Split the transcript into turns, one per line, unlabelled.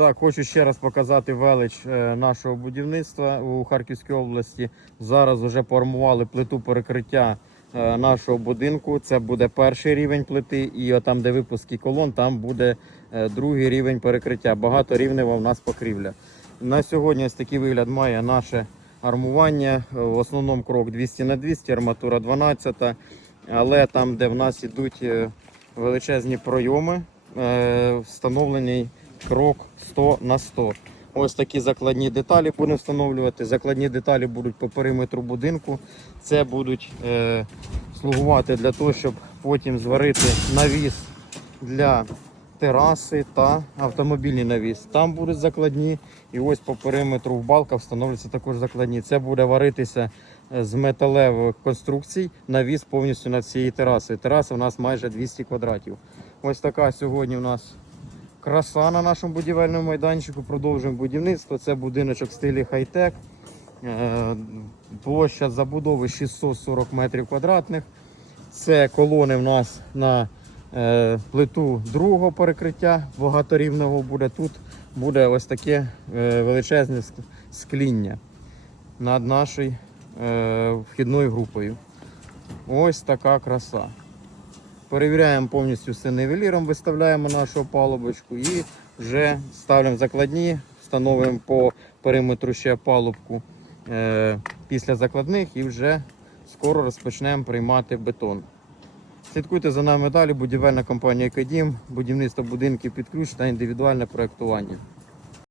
Так, хочу ще раз показати велич е, нашого будівництва у Харківській області. Зараз вже поармували плиту перекриття е, нашого будинку. Це буде перший рівень плити, і там, де випуски колон, там буде е, другий рівень перекриття. Багаторівнева в нас покрівля. На сьогодні ось такий вигляд має наше армування. В основному крок 200 на 200, арматура 12, але там, де в нас ідуть е, величезні пройоми, встановлений крок 100 на 100. Ось такі закладні деталі будемо встановлювати. Закладні деталі будуть по периметру будинку. Це будуть е, слугувати для того, щоб потім зварити навіс для тераси та автомобільний навіс. Там будуть закладні, і ось по периметру в балках встановлюються також закладні. Це буде варитися е, з металевих конструкцій. Навіс повністю над цією терасою. Тераса у нас майже 200 квадратів. Ось така сьогодні у нас краса на нашому будівельному майданчику. Продовжуємо будівництво. Це будиночок в стилі хай-тек. Е, Площа забудови 640 метрів квадратних. Це колони в нас на е, плиту другого перекриття багаторівного буде. Тут буде ось таке е, величезне скління над нашою вхідною групою. Ось така краса. Перевіряємо повністю все нивеліром, виставляємо нашу палубочку і вже ставимо закладні, встановимо по периметру ще палубку е, після закладних і вже скоро розпочнемо приймати бетон. Слідкуйте за нами далі. Будівельна компанія Екодім, будівництво будинків під ключ та індивідуальне проєктування.